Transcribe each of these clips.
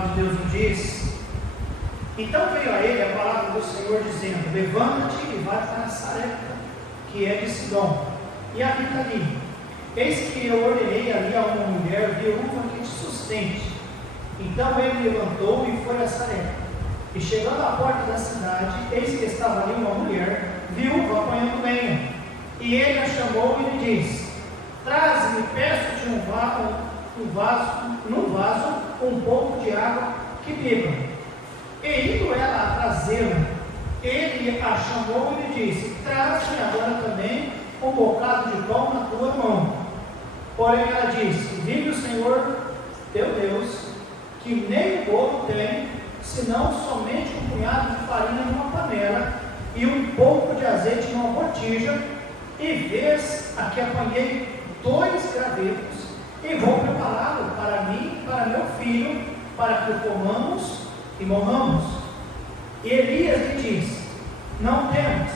palavra de Deus nos diz: então veio a ele a palavra do Senhor dizendo: levanta-te e vai para Sarepta, que é de Sidom, e habita ali. Eis que eu ordenei ali a uma mulher viúva que te sustente. Então ele levantou e foi a Sarepta. E chegando à porta da cidade, eis que estava ali uma mulher viúva apanhando lenha. E ele a chamou e lhe disse: traze-me, peço-te num vaso um pouco de água que beba. E indo ela a trazê-la, ele a chamou e lhe disse: traze-me agora também um bocado de pão na tua mão. Porém ela disse: vive o Senhor teu Deus, que nem o bolo tem, senão somente um punhado de farinha numa panela e um pouco de azeite numa botija, e vês aqui apanhei 2 gravetos, e vou prepará-lo para mim e para meu filho, para que o comamos e morramos. E Elias lhe disse: não temas,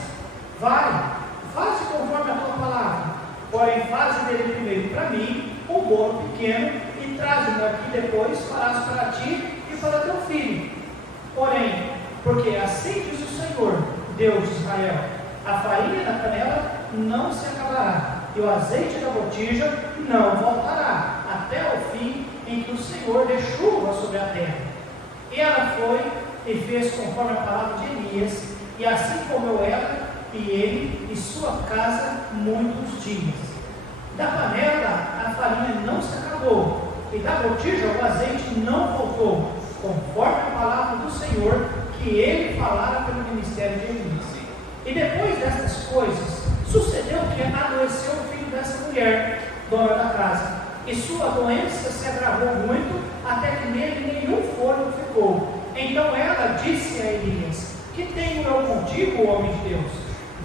vai, faze conforme a tua palavra, porém faze dele primeiro para mim um bolo pequeno, e traze-me aqui depois, farás para ti e para teu filho. Porém, porque assim diz o Senhor, Deus de Israel: a farinha da panela não se acabará, e o azeite da botija não voltará, até o fim em que o Senhor dê chuva sobre a terra. E ela foi e fez conforme a palavra de Elias, e assim comeu ela e ele e sua casa muitos dias. Da panela a farinha não se acabou, e da botija o azeite não voltou, conforme a palavra do Senhor que ele falara pelo ministério de Elias. E depois destas coisas, sucedeu que adoeceu o filho dessa mulher, dona da casa, e sua doença se agravou muito, até que nele nenhum fôlego ficou. Então ela disse a Elias: que tenho eu contigo, homem de Deus?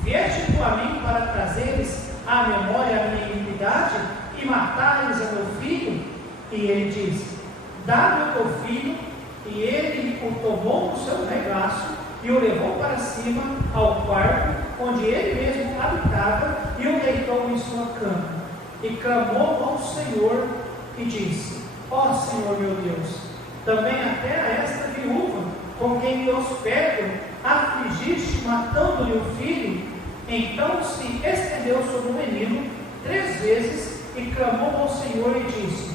Vieste tu a mim para trazeres à memória a minha iniquidade e matares a meu filho? E ele disse: dá-me o teu filho. E ele o tomou no seu regaço e o levou para cima ao quarto onde ele mesmo habitava, e o deitou em sua cama, e clamou ao Senhor e disse: ó Senhor meu Deus, também até a esta viúva com quem me hospedo afligiste, matando-lhe o filho. Então se estendeu sobre o menino 3 vezes e clamou ao Senhor e disse: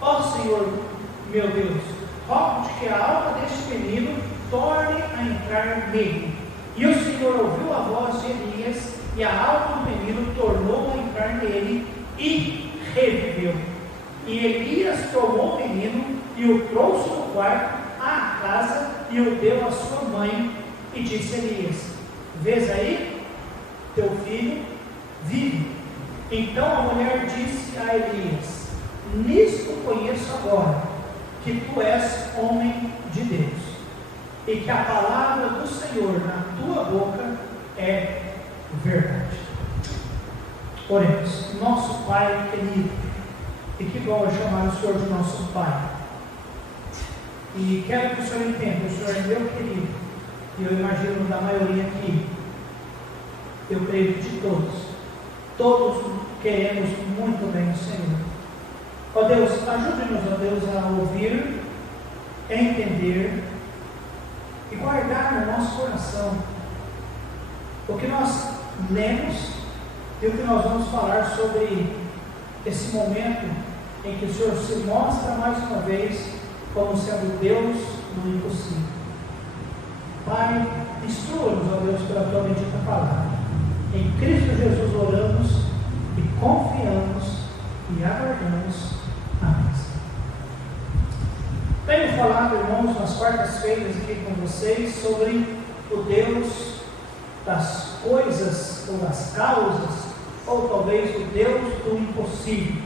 ó Senhor meu Deus, rogo-te que a alma deste menino torne a entrar nele. E o Senhor ouviu a voz de Elias, e a alma do menino tornou a entrar nele e reviveu. E Elias tomou o menino e o trouxe no quarto à casa e o deu à sua mãe, e disse a Elias: vês aí, teu filho vive. Então a mulher disse a Elias: nisto conheço agora que tu és homem de Deus, e que a palavra do Senhor na tua boca é verdade. Oremos. Nosso Pai querido, e que bom é chamar o Senhor de nosso Pai, e quero que o Senhor entenda: o Senhor é meu querido, e eu imagino da maioria aqui, eu creio que de todos queremos muito bem o Senhor. Ó Deus, ajude-nos, ó Deus, a ouvir, a entender e guardar no nosso coração o que nós lemos e o que nós vamos falar sobre esse momento em que o Senhor se mostra mais uma vez como sendo Deus do impossível. Pai, instrua-nos, ó Deus, pela tua bendita palavra. Em Cristo Jesus oramos e confiamos e aguardamos. Amém. Tenho falado, irmãos, nas quartas-feiras aqui com vocês sobre o Deus das coisas ou das causas, ou talvez o Deus do impossível.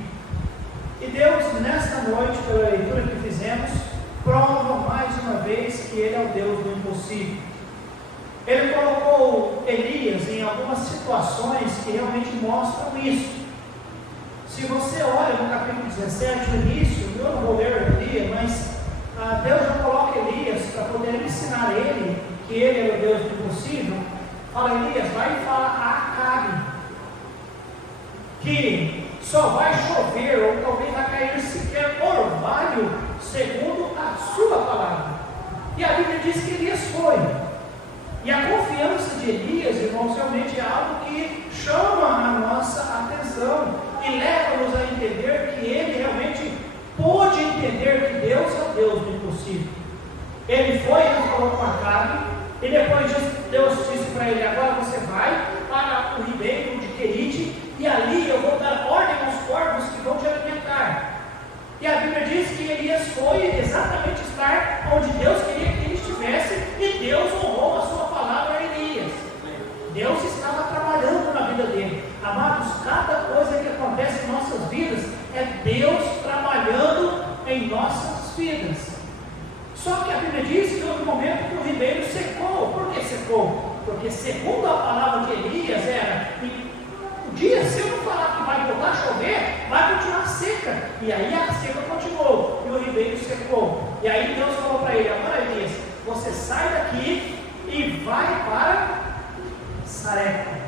E Deus, nesta noite, pela leitura que fizemos, prova mais uma vez que Ele é o Deus do impossível. Ele colocou Elias em algumas situações que realmente mostram isso. Se você olha no capítulo 17, o início, eu não vou ler Elias, mas Deus já coloca Elias para poder ensinar ele que ele era o Deus do impossível. Fala: Elias, vai e fala a Acabe que só vai chover, ou talvez vai cair sequer orvalho, segundo a sua palavra. diz que Elias foi. E a confiança de Elias, irmãos, realmente é algo que chama a nossa atenção e leva-nos a entender que ele realmente pôde entender que Deus é o Deus do impossível. Ele foi, ele falou com Acabe, e depois Deus disse para ele: agora você vai para o ribeiro de Querite, e ali eu vou dar ordem aos corvos que vão te alimentar. E a Bíblia diz que Elias foi exatamente estar onde Deus queria que ele estivesse, e Deus honrou a sua palavra a Elias. Deus estava trabalhando na vida dele. Amados, cada coisa que acontece em nossas vidas é Deus trabalhando em nossas vidas. Só que a Bíblia diz que houve um momento que o ribeiro secou. Por que secou? Porque segundo a palavra de Elias era: o dia, se eu não falar que vai voltar a chover, vai continuar seca. E aí a seca continuou, e o ribeiro secou. E aí Deus falou para ele: agora Elias, você sai daqui e vai para Sarepta.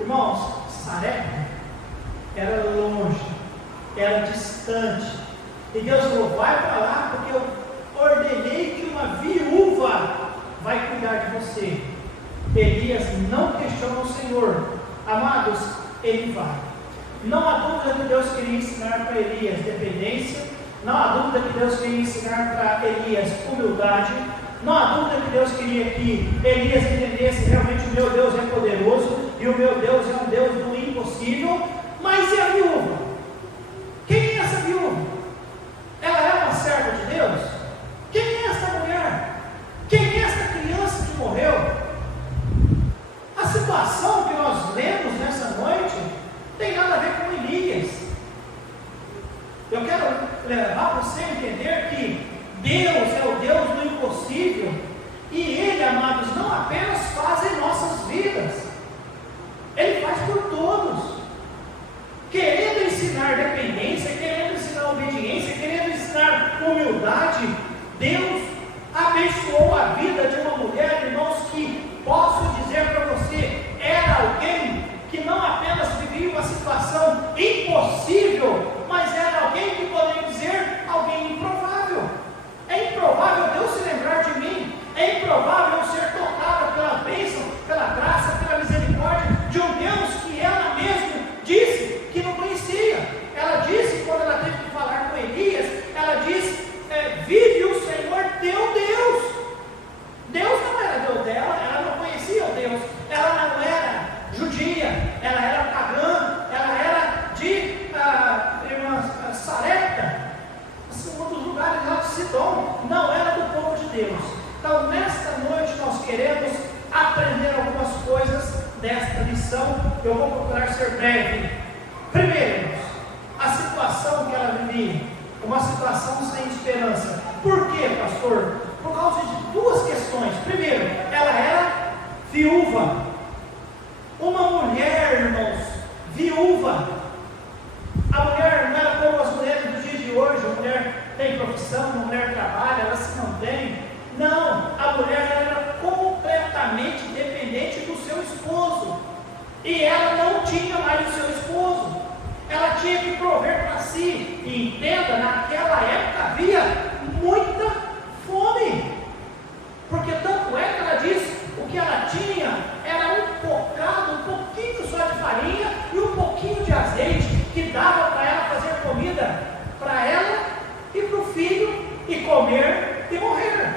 Irmãos, Sarepta era longe, era distante. E Deus falou: vai para lá, porque eu ordenei que uma viúva vai cuidar de você. Elias não questionou o Senhor. Amados, ele vai. Não há dúvida que Deus queria ensinar para Elias dependência. Não há dúvida que Deus queria ensinar para Elias humildade. Não há dúvida que Deus queria que Elias entendesse realmente: o meu Deus é poderoso e o meu Deus é um Deus do impossível. Mas e a viúva? Quem é essa viúva? Ela é uma serva de Deus? Quem é essa mulher? Quem é essa criança que morreu? A situação que nós lemos nessa noite tem nada a ver com Elias. Eu quero levar você a entender que Deus é o Deus do impossível, e Ele, amados, não apenas faz em nossas vidas, Ele faz por todos. Querendo ensinar dependência, querendo ensinar obediência, querendo ensinar humildade, Deus abençoou a vida de uma mulher, irmãos, que posso dizer para você, era alguém que não apenas vivia uma situação impossível, mas era alguém que poderia dizer alguém improvável. É improvável Deus se lembrar de mim, é improvável eu ser tocada pela bênção, pela graça, pela misericórdia de um Deus que ela mesma disse que não conhecia. Ela disse, quando ela teve que falar com Elias, ela disse: vive o Senhor teu Deus. Deus não era Deus dela, ela não conhecia o Deus, ela não era judia, ela era pagã, ela era de Sarepta, um dos lugares lá de Sidom, não era do povo de Deus. Então, nesta noite, nós queremos aprender algumas coisas desta lição. Eu vou procurar ser breve. Primeiro, a situação que ela vivia, uma situação sem esperança. Por quê, pastor? Por causa de duas questões. Primeiro, ela era viúva. Uma mulher, irmãos, viúva. A mulher não era como as mulheres do dia de hoje. A mulher tem profissão, a mulher trabalha, ela se mantém. Não, a mulher era completamente dependente do seu esposo. E ela não tinha mais o seu esposo. Ela tinha que prover para si. E entenda, naquela época havia muita fome. Porque tanto é que ela diz, o que ela tinha era um pouquinho só de farinha e um pouquinho de azeite, que dava para ela fazer comida para ela e para o filho, e comer e morrer.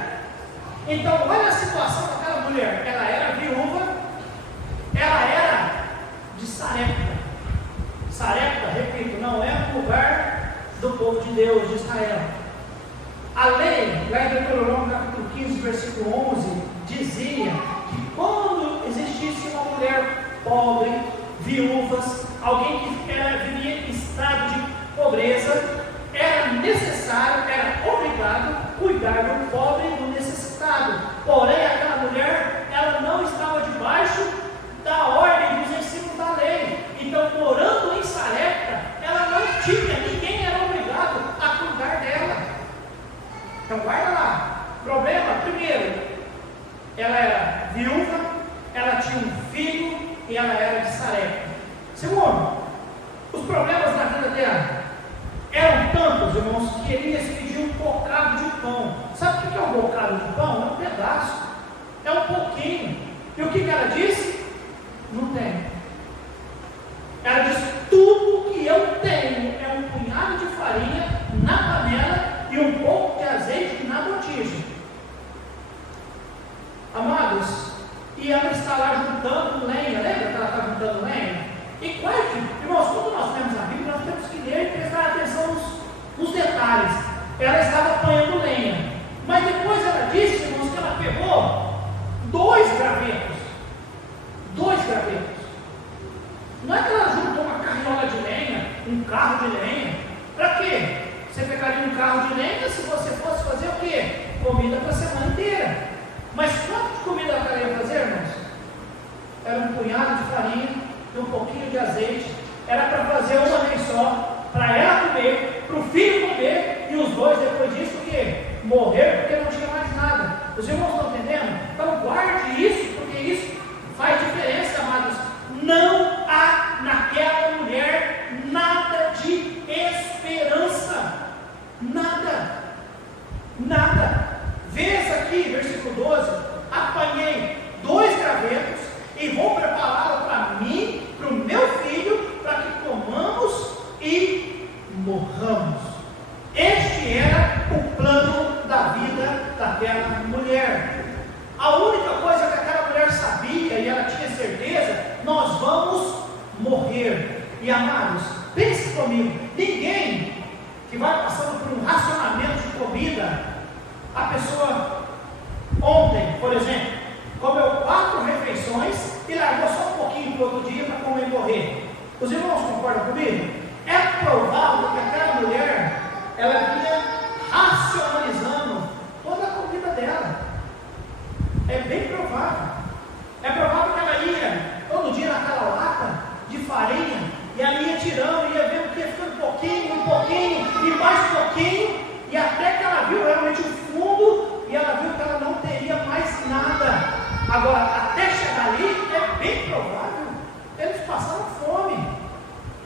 Então, olha a situação daquela mulher. Ela era viúva, ela era de Sarepta. Sarepta, repito, não é um lugar do povo de Deus, de Israel. A lei, lá em Deuteronômio capítulo 15, versículo 11, dizia que quando existisse uma mulher pobre, viúvas, alguém que vivia em estado de pobreza, era necessário, era obrigado cuidar do pobre e do necessitado. Porém, aquela mulher, ela não estava debaixo da ordem dos ensinos da lei. Então, morando em Sarepta, ela não tinha, ninguém era obrigado a cuidar dela. Então, guarda lá. Problema, primeiro, ela era viúva, ela tinha um filho e ela era de Sarepta. Segundo, os problemas na vida dela eram tantos, irmãos, que Elias pediu um bocado de pão. Sabe Sabe o que é um bocado de pão? É um pedaço, é um pouquinho. E o que ela disse? Não tem. Ela disse: tudo que eu tenho é um punhado de farinha na panela e um pouco de azeite na botija. Amados, e ela está lá juntando lenha. Lembra que ela está juntando lenha? E quase, irmãos, quando nós temos a Bíblia, nós temos que ler e prestar atenção nos detalhes. Ela estava apanhando lenha, mas depois ela disse, irmãos, que ela pegou 2 gravetos. 2 gravetos. Não é que ela juntou uma carriola de lenha, um carro de lenha. Para quê? Você pegaria um carro de lenha se você fosse fazer o quê? Comida para a semana inteira. Mas quanto de comida ela queria fazer, irmãos? Era um punhado de farinha e um pouquinho de azeite. Era para fazer uma vez só, para ela comer, para o filho comer, e os 2 depois disso o quê? Morrer, porque não tinha mais nada. Os irmãos estão entendendo? Então guarde isso, porque isso faz diferença, amados. Não há naquela mulher nada de esperança. Nada. Nada. Veja aqui, versículo 12: apanhei 2 gravetos e vou prepará-lo para mim, para o meu filho, para que comamos e morramos. Este era o plano da vida daquela mulher. A única coisa que aquela mulher sabia, e ela tinha certeza: nós vamos morrer. E amados, pense comigo, ninguém que vai passando por um racionamento de comida, a pessoa ontem, por exemplo, comeu 4 refeições e largou só um pouquinho para o outro dia para comer e morrer. Os irmãos concordam comigo? É provável que aquela mulher, ela vinha racionalizando toda a comida dela. É bem provável. É provável que ela ia todo dia naquela lata de farinha, e ela ia tirando, ia vendo que ia ficando um pouquinho, e mais um pouquinho, e até que ela viu realmente o fundo, e ela viu que ela não teria mais nada. Agora, até chegar ali, é bem provável eles passaram fome.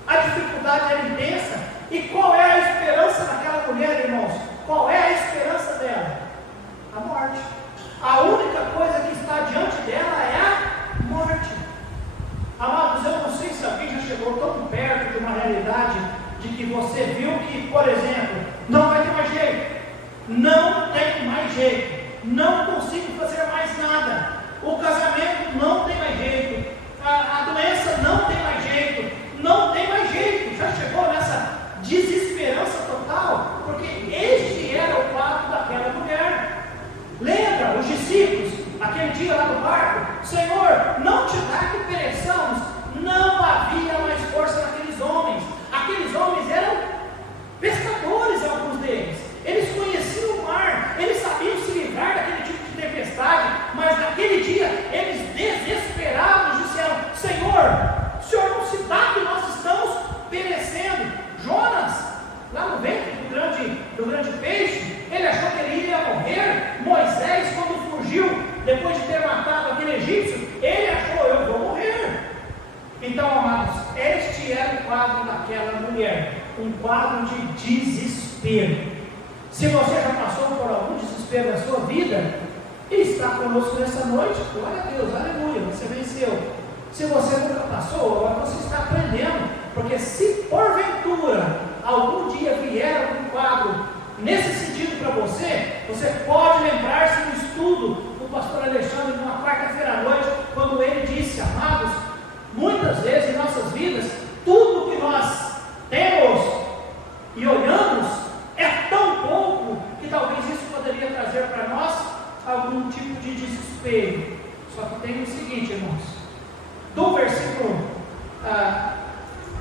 A dificuldade era intensa. E qual é a esperança daquela mulher, irmãos? Qual é a esperança dela? A morte. A única coisa que está diante dela é a morte. Amados, eu não sei se alguém já chegou tão perto de uma realidade de que você viu que, por exemplo, não vai ter mais jeito, não tem mais jeito, não consigo fazer mais nada, o casamento não tem mais jeito, a doença não tem mais jeito, não tem mais jeito. Já chegou nessa desesperança total? Porque este era o quadro daquela mulher. Lembra os discípulos, aquele dia lá no barco? Senhor, não te dá que pereçamos. Não havia mais força naqueles homens. Aqueles homens eram pescadores, alguns deles. Eles conheciam o mar, eles sabiam se livrar daquele tipo de tempestade, mas naquele dia eles desesperados disseram: Senhor, o Senhor não se dá que nós estamos perecendo. Jonas, lá no ventre do grande peixe, ele achou que ele ia morrer. Moisés, quando fugiu, depois de ter matado aquele egípcio, ele achou: eu vou morrer. Então, amados, este era o quadro daquela mulher, um quadro de desespero. Se você já passou por algum desespero na sua vida e está conosco nessa noite, glória a Deus, aleluia, você venceu. Se você nunca passou, agora você está aprendendo, porque se porventura algum dia vier algum quadro nesse sentido para você, você pode lembrar-se do estudo do pastor Alexandre numa quarta-feira à noite, quando ele disse: amados, muitas vezes em nossas vidas, tudo que nós temos e olhamos é tão pouco que talvez isso poderia trazer para nós algum tipo de desespero. Só que tem o seguinte, irmãos, do versículo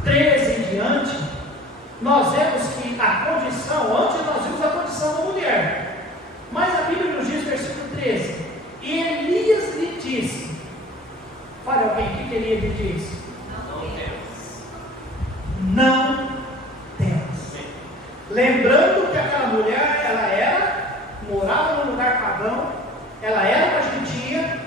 13 em diante, nós vemos que a condição, antes nós vimos a condição da mulher, mas a Bíblia nos diz, versículo 13: e Elias lhe disse. Fale alguém, o que Elias lhe disse? Não temas. Lembrando que aquela mulher, morava num lugar pagão, ela era uma gentia,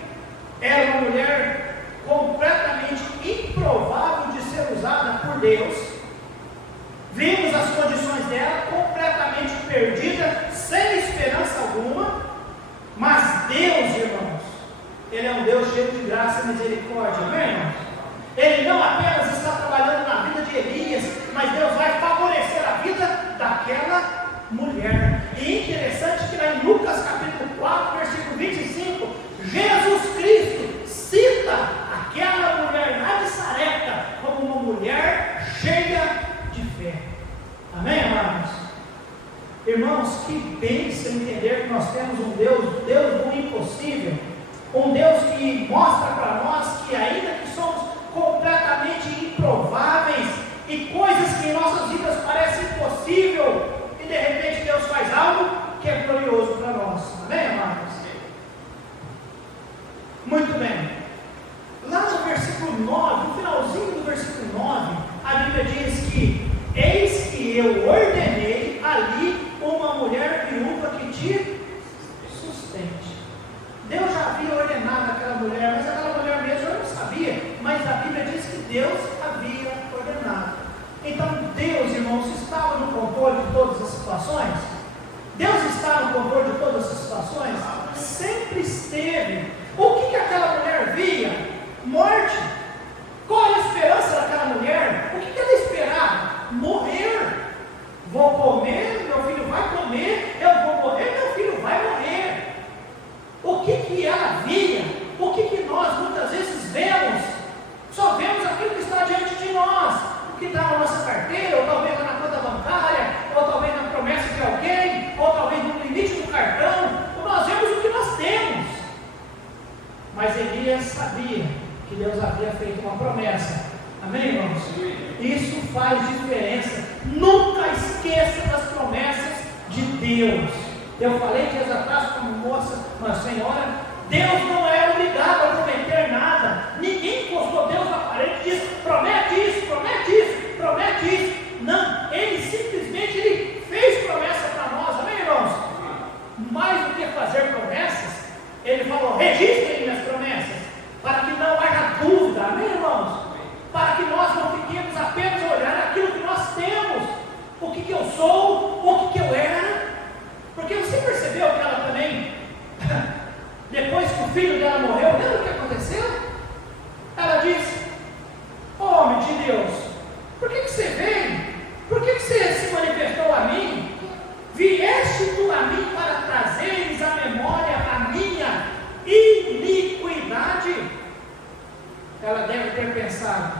era uma mulher completamente improvável de ser usada por Deus. Vimos as condições dela, completamente perdida, sem esperança alguma. Ele é um Deus cheio de graça e misericórdia, amém, irmãos? Ele não apenas está trabalhando na vida de Elias, mas Deus vai favorecer a vida daquela mulher. E interessante que lá em Lucas capítulo 4, versículo 25, Jesus Cristo cita aquela mulher lá de Sarepta como uma mulher cheia de fé. Amém, amados? Irmãos, que bênção entender que nós temos um Deus do impossível, um Deus que mostra para nós que ainda que somos completamente improváveis e coisas que em nossas vidas parecem impossível, e de repente Deus faz algo que é glorioso para nós. Amém, amados? Muito bem. Lá no versículo 9, no finalzinho do versículo 9, a Bíblia diz que eis que eu ordenei ali uma mulher viúva que te sustente. Deus já havia ordenado aquela mulher, mas aquela mulher mesmo eu não sabia, mas a Bíblia diz que Deus havia ordenado. Então Deus, irmãos, estava no controle de todas as situações? Deus está no controle de todas as situações? Sempre esteve. O que aquela mulher via? Morte. Qual era a esperança daquela mulher? O que ela esperava? Morrer. Vou comer, meu filho vai comer, eu vou morrer, meu filho vai morrer. O que ela via? O que nós muitas vezes vemos? Só vemos aquilo que está diante de nós, o que está na nossa carteira, ou talvez na conta bancária, ou talvez na promessa de alguém, ou talvez no limite do cartão. Nós vemos o que nós temos. Mas Elias sabia que Deus havia feito uma promessa. Amém, irmãos? Isso faz diferença. Nunca esqueça das promessas de Deus. Eu falei dias atrás com uma moça, uma senhora, Deus não é obrigado a prometer nada. Ninguém encostou Deus na parede e disse, promete isso, promete isso, promete isso. Não, Ele simplesmente fez promessa para nós, amém, irmãos? Mais do que fazer promessas, Ele falou, registrem minhas promessas, para que não haja dúvida, amém, irmãos? Para que nós não fiquemos apenas olhando aquilo que nós temos, o que eu sou, o que eu era. Porque você percebeu que ela também, depois que o filho dela morreu, lembra o que aconteceu? Ela disse, homem de Deus, por que você veio? Por que você se manifestou a mim? Vieste tu a mim para trazeres à memória a minha iniquidade? Ela deve ter pensado,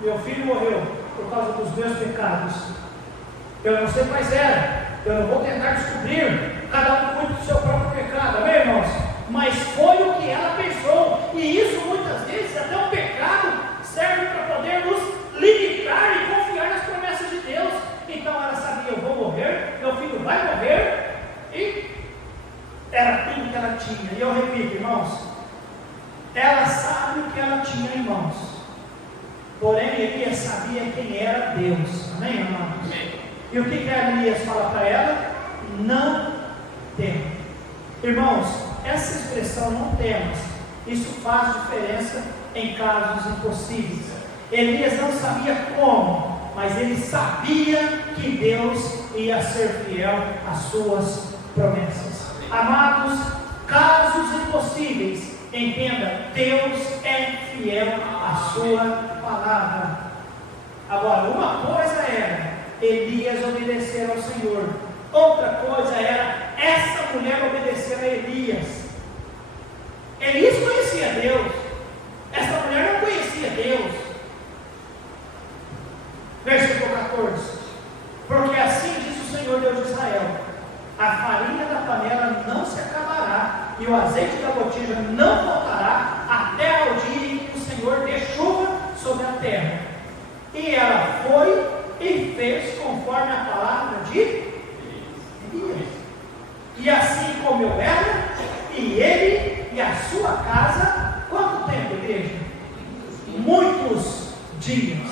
meu filho morreu por causa dos meus pecados. Eu não sei quais eram. Eu não vou tentar descobrir, cada um cuida do seu próprio pecado, amém, irmãos? Mas foi o que ela pensou, e isso muitas vezes, até o pecado, serve para poder nos limitar e confiar nas promessas de Deus. Então ela sabia, eu vou morrer, meu filho vai morrer, e era tudo que ela tinha. E eu repito, irmãos, ela sabe o que ela tinha em mãos, porém Elias sabia quem era Deus, amém, irmãos? Amém. E o que Elias fala para ela? Não tema. Irmãos, essa expressão não temas, isso faz diferença em casos impossíveis. Elias não sabia como, mas ele sabia que Deus ia ser fiel às suas promessas. Amados, casos impossíveis, entenda, Deus é fiel à sua palavra. Agora, uma coisa era Elias obedecer ao Senhor, outra coisa era essa mulher obedecer a Elias. Elias conhecia Deus, essa mulher não conhecia Deus. Versículo 14, porque assim diz o Senhor Deus de Israel, a farinha da panela não se acabará, e o azeite da botija não faltará, até ao dia em que o Senhor dê chuva sobre a terra. E ela foi e fez conforme a palavra de Elias. E assim comeu ela, e ele, e a sua casa, quanto tempo, igreja? Muitos dias.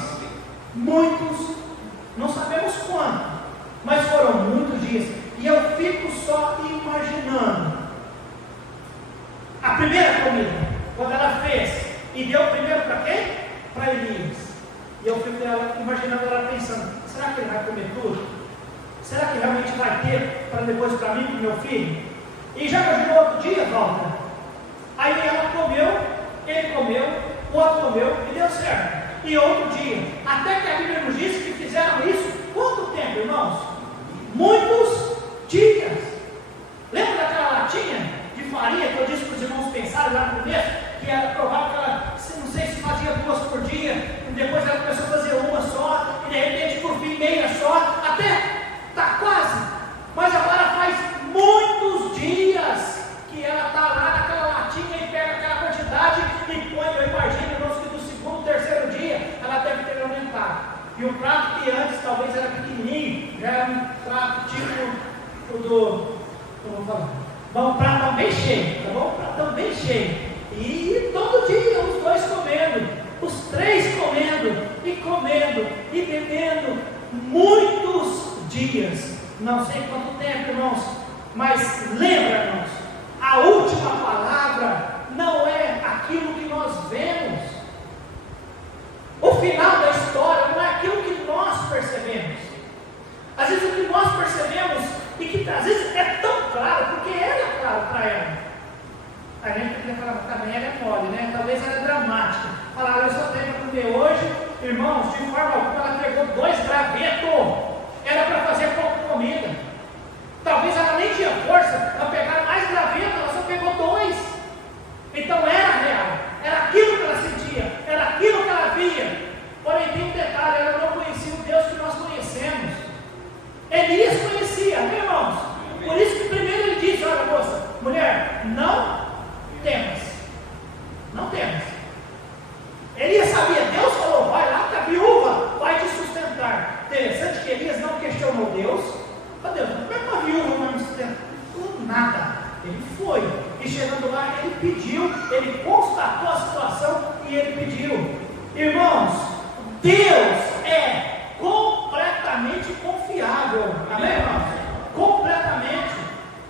Muitos, não sabemos quanto, mas foram muitos dias. E eu fico só imaginando a primeira comida, quando ela fez, e deu primeiro para quem? Para Elias. E eu fico imaginando ela pensando, será que ele vai comer tudo? Será que realmente vai ter para depois para mim e para o meu filho? E já imaginou outro dia, Walter? Aí ela comeu, ele comeu, o outro comeu e deu certo. E outro dia, até que a Bíblia nos diz que fizeram isso, quanto tempo, irmãos? Muitos dias. Lembra daquela latinha de farinha que eu disse para os irmãos pensarem lá no começo? Que era provável que ela, não sei se fazia 2 por dia, e depois ela começou a fazer uma só, e de repente por fim meia só, até está quase, mas agora faz muitos dias que ela está lá naquela latinha e pega aquela quantidade e põe. Eu imagino, irmãos, que do segundo, terceiro dia ela deve ter aumentado. E o prato que antes talvez era pequenininho, já era um prato tipo o do, como vou falar, um prato bem cheio, tá bom? Um prato bem cheio. E todo dia os 2 comendo, os 3 comendo e bebendo, muitos dias, não sei quanto tempo, irmãos, mas lembra, irmãos, a última palavra não é aquilo que nós vemos, o final da história não é aquilo que nós percebemos. Às vezes o que nós percebemos, e que às vezes é tão claro, porque era claro para ela. A gente podia falar, também ela é mole, né? Talvez ela é dramática. Falar, eu só tenho para comer hoje, irmãos, de forma alguma ela pegou 2 gravetos. Era para fazer pouca comida. Talvez ela nem tinha força para pegar mais gravetos, ela só pegou 2. Então era real, era aquilo que ela sentia, era aquilo que ela via. Porém, tem um detalhe, ela não conhecia o Deus que nós conhecemos. Elias conhecia, né, irmãos? Por isso que primeiro ele disse, olha moça, mulher, não temas, não temas. Elias sabia, Deus falou, vai lá que a viúva vai te sustentar. Interessante que Elias não questionou Deus. Oh Deus, como é que uma viúva vai me sustentar? Nada, ele foi, e chegando lá ele pediu, ele constatou a situação e ele pediu. Irmãos, Deus é completamente confiável, amém, irmãos?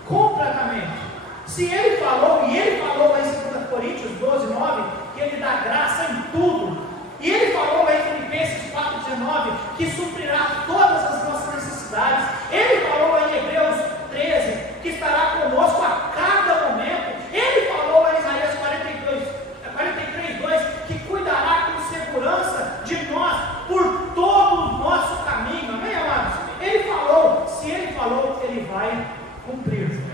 Completamente. Se ele falou, e ele falou lá em 2 Coríntios 12, 9, que ele dá graça em tudo, e ele falou lá em Filipenses 4, 19, que suprirá todas as nossas necessidades, ele falou lá em Hebreus 13, que estará conosco a cada momento, ele falou lá em Isaías 43, 2, que cuidará com segurança de nós por todo o nosso caminho, amém, amados? Ele falou, se ele falou, ele vai cumprir.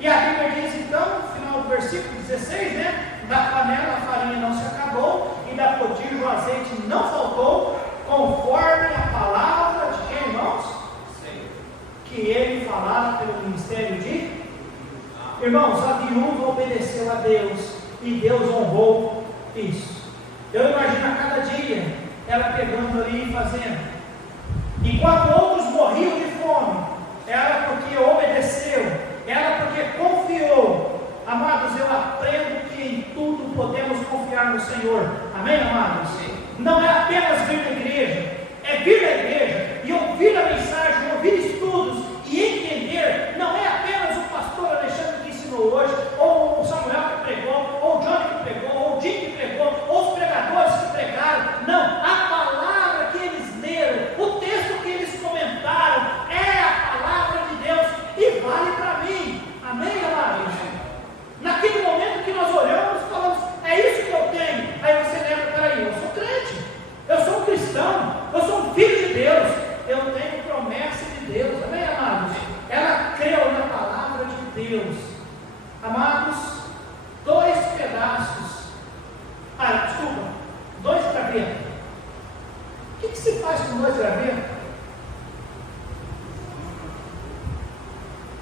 E a Bíblia diz então, no final do versículo 16, né? Da panela a farinha não se acabou, e da potir o azeite não faltou, conforme a palavra de quem, irmãos? Sim. Que ele falava pelo ministério de... Irmãos, a viúva obedeceu a Deus, e Deus honrou isso. Eu imagino a cada dia, ela pegando ali e fazendo. Enquanto outros morriam de fome, ela porque obedeceu, ela porque confiou. Amados, eu aprendo que em tudo podemos confiar no Senhor. Amém, amados? Sim. Não é apenas vir à igreja, é vir à igreja e ouvir a mensagem, ouvir estudos e entender. Não é apenas o pastor Alexandre que ensinou hoje, ou o Samuel que pregou, ou o Johnny que pregou, ou o Jim que pregou, ou os pregadores que pregaram. Não, a palavra que eles leram, o texto que eles comentaram, é a palavra de Deus e vale para mim. Amém, amados? Naquele momento que nós olhamos e falamos, é isso que eu tenho. Aí você lembra, peraí, eu sou crente, eu sou um cristão, eu sou um filho de Deus, eu tenho promessa de Deus. Amém, amados? Ela creu na palavra de Deus. Amados, 2 pedaços. Desculpa, 2 gravetos. O que se faz com 2 gravetos?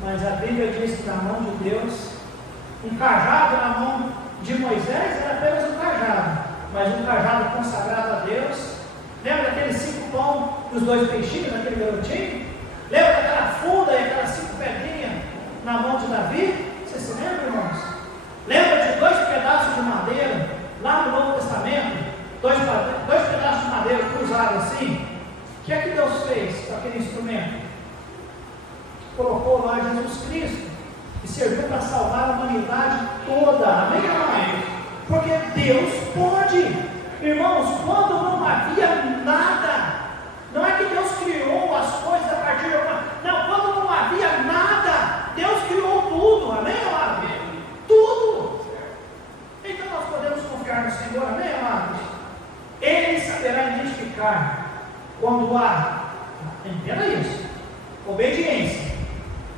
Mas a Bíblia diz que na mão de Deus, um cajado na mão de Moisés era apenas um cajado, mas um cajado consagrado a Deus. Lembra daqueles 5 pães e os 2 peixinhos naquele garotinho? Lembra daquela funda e aquelas 5 pedrinhas na mão de Davi? Você se lembra, irmãos? Lembra de 2 pedaços de madeira lá no Novo Testamento? 2 pedaços de madeira cruzados assim? O que é que Deus fez com aquele instrumento? Colocou lá Jesus Cristo e serviu para salvar a humanidade toda. Amém, amados? Porque Deus pode. Irmãos, quando não havia nada, não é que Deus criou as coisas a partir de uma... Não, quando não havia nada, Deus criou tudo. Amém, amados? Tudo. Senhor, amém, amados? Ele saberá identificar quando há, entenda isso, obediência,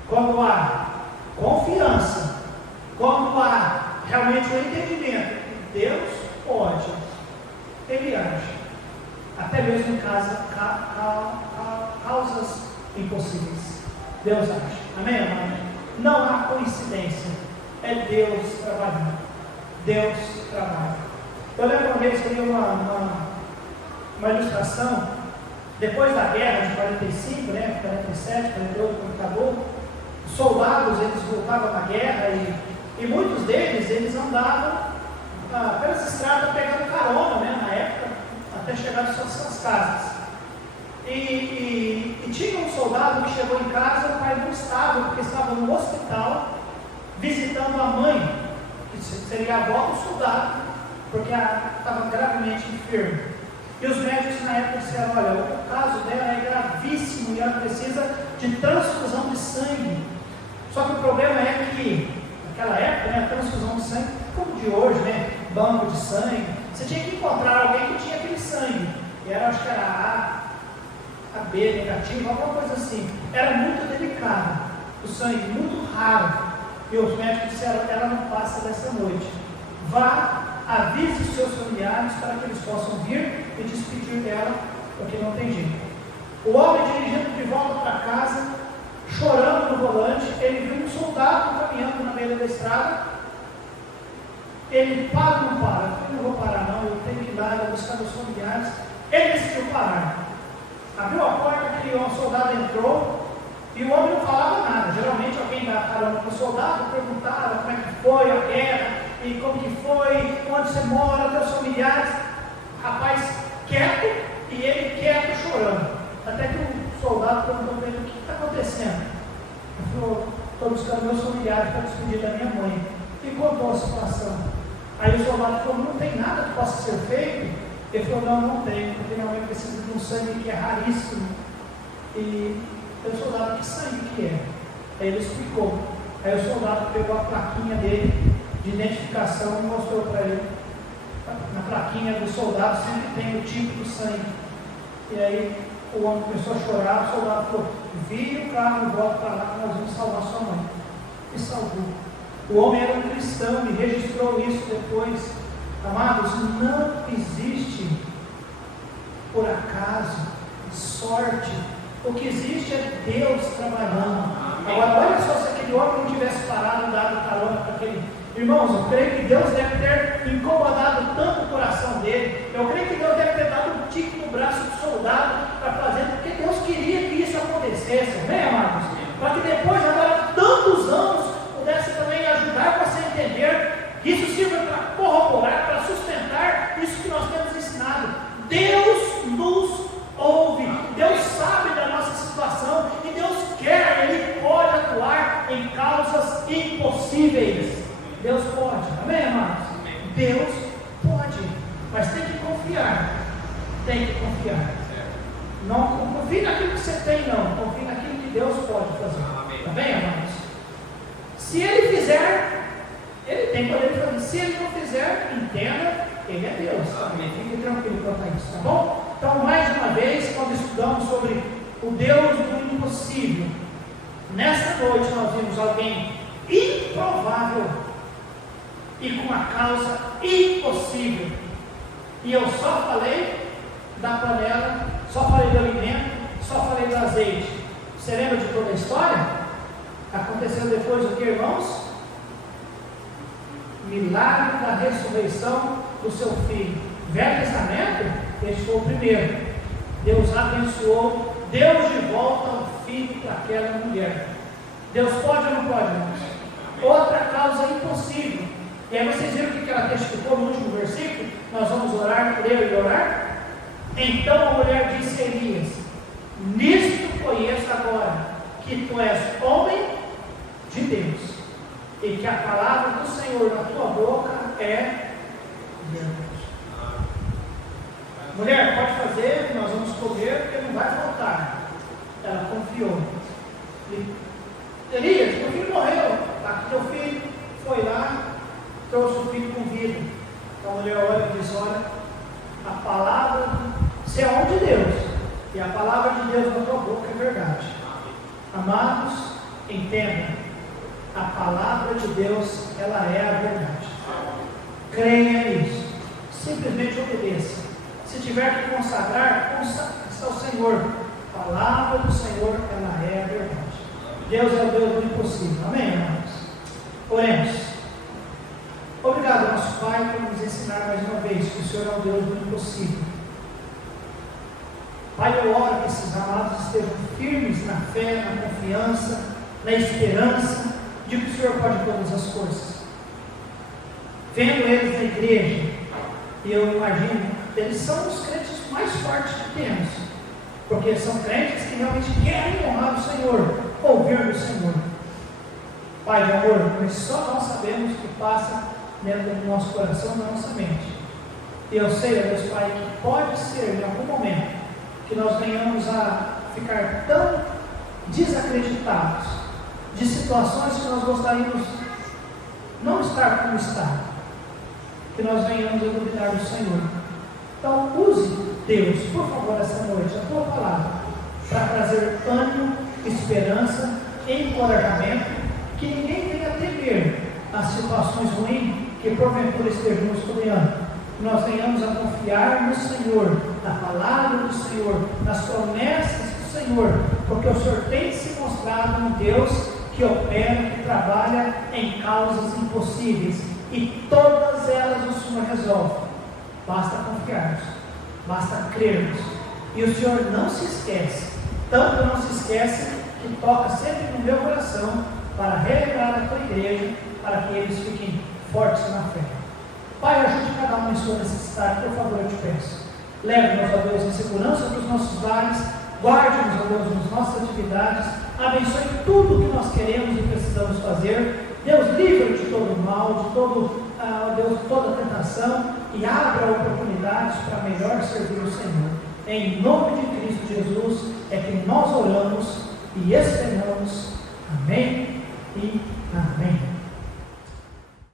quando há confiança, quando há realmente o entendimento. Deus pode, Ele age, até mesmo em causas impossíveis. Deus age, amém, amados? Não há coincidência, é Deus trabalhando. Deus trabalha. Eu lembro uma vez que eu li uma ilustração, depois da guerra de 45, 47, 48, quando acabou, os soldados, eles voltavam da guerra e muitos deles, eles andavam pelas estradas pegando carona, na época, até chegar às suas casas. E tinha um soldado que chegou em casa, o pai não estava, porque estava no hospital, visitando a mãe, que seria a avó do soldado, porque estava gravemente enferma. E os médicos na época disseram, olha, o caso dela é gravíssimo e ela precisa de transfusão de sangue. Só que o problema é que, naquela época, a transfusão de sangue, como de hoje, banco de sangue, você tinha que encontrar alguém que tinha aquele sangue. E acho que era A, B negativo, alguma coisa assim. Era muito delicado, o sangue muito raro. E os médicos disseram, ela não passa dessa noite. Vá, avise os seus familiares para que eles possam vir e despedir dela, porque não tem jeito. O homem dirigindo de volta para casa, chorando no volante, ele viu um soldado caminhando na beira da estrada. Ele para ou não para? Eu não vou parar não, eu tenho que ir lá buscar meus familiares. Ele decidiu parar. Abriu a porta, aquele soldado entrou, e o homem não falava nada. Geralmente alguém dá carona para o soldado, perguntava como é que foi a guerra, e como que foi, onde você mora, teus familiares. Rapaz quieto, e ele quieto chorando. Até que o soldado perguntou para ele, o que está acontecendo? Ele falou, estou buscando meus familiares para despedir da minha mãe. E contou a situação. Aí o soldado falou, não tem nada que possa ser feito? Ele falou, não tem, porque minha mãe precisa de um sangue que é raríssimo. E o soldado, que sangue que é? Aí ele explicou. Aí o soldado pegou a plaquinha dele de identificação e mostrou para ele. Na plaquinha do soldado sempre tem o tipo do sangue. E aí o homem começou a chorar, o soldado falou, vire o carro e volta para lá que nós vamos salvar sua mãe. E salvou. O homem era um cristão e registrou isso depois. Amados, não existe por acaso, sorte. O que existe é Deus trabalhando. Agora, olha só, se aquele homem não tivesse parado e dado carona para aquele. Irmãos, eu creio que Deus deve ter incomodado tanto o coração dele. Eu creio que Deus deve ter dado um tique no braço do soldado para fazer, porque Deus queria que isso acontecesse. Amém, amados? Para que depois, agora, tantos anos, pudesse também ajudar você a entender. Isso sirva para corroborar, para sustentar isso que nós temos ensinado. Deus nos ouve, Deus sabe da nossa situação e Deus quer, Ele pode atuar em causas impossíveis. Deus pode, amém, amados? Deus pode, mas tem que confiar. Tem que confiar. Não confie naquilo que você tem, não. Confie naquilo que Deus pode fazer. Amém, amados? Se Ele fizer, Ele tem poder de fazer. Se Ele não fizer, entenda, Ele é Deus. Amém. Fique tranquilo quanto a isso, tá bom? Então, mais uma vez, quando estudamos sobre o Deus do impossível, nessa noite nós vimos alguém improvável e com uma causa impossível. E eu só falei da panela, só falei do alimento, só falei do azeite. Você lembra de toda a história? Aconteceu depois o que, irmãos? Milagre da ressurreição do seu filho. Velho Testamento, esse foi o primeiro. Deus abençoou, deu de volta o filho para aquela mulher. Deus pode ou não pode, irmãos? Outra causa impossível. E aí vocês viram o que ela testificou no último versículo? Nós vamos orar, ler e orar. Então a mulher disse a Elias: nisto conheço agora que tu és homem de Deus, e que a palavra do Senhor na tua boca é verdade. Mulher, pode fazer, nós vamos comer, porque não vai faltar. Ela confiou. Elias, meu filho morreu. Aqui teu filho foi lá, trouxe o filho com vida. Então mulher olha e diz: olha, a palavra, você é homem de Deus, e a palavra de Deus na tua boca é verdade. Amados, entendam, a palavra de Deus, ela é a verdade. Creia nisso, simplesmente obedeça. Se tiver que consagrar, consagre-se ao Senhor. A palavra do Senhor, ela é a verdade. Deus é o Deus do impossível. Amém, amados? Oremos. Obrigado, nosso Pai, por nos ensinar mais uma vez que o Senhor é o Deus do impossível. Pai, eu oro que esses amados estejam firmes na fé, na confiança, na esperança de que o Senhor pode todas as coisas. Vendo eles na igreja, e eu imagino, eles são os crentes mais fortes que temos, porque são crentes que realmente querem honrar o Senhor, ouvir do Senhor. Pai de amor, mas só nós sabemos o que passa dentro do nosso coração, da nossa mente. E eu sei, Deus Pai, que pode ser em algum momento que nós venhamos a ficar tão desacreditados de situações que nós gostaríamos não estar como está, que nós venhamos a duvidar do Senhor. Então use, Deus, por favor, essa noite, a tua palavra, para trazer ânimo, esperança, encorajamento, que ninguém venha temer as situações ruins que porventura estejam nos rodeando. Que nós venhamos a confiar no Senhor, na palavra do Senhor, nas promessas do Senhor, porque o Senhor tem se mostrado um Deus que opera, que trabalha em causas impossíveis, e todas elas o Senhor resolve. Basta confiarmos, basta crermos, e o Senhor não se esquece, tanto não se esquece que toca sempre no meu coração para relembrar a tua igreja, para que eles fiquem fortes na fé. Pai, ajude cada um em sua necessidade, por favor, eu te peço. Leve-nos, ó Deus, em segurança dos nossos lares, guarde-nos, ó Deus, nas nossas atividades, abençoe tudo o que nós queremos e precisamos fazer. Deus, livre de todo mal, de todo, Deus, toda tentação, e abra oportunidades para melhor servir o Senhor. Em nome de Cristo Jesus é que nós oramos e esperamos. Amém e amém.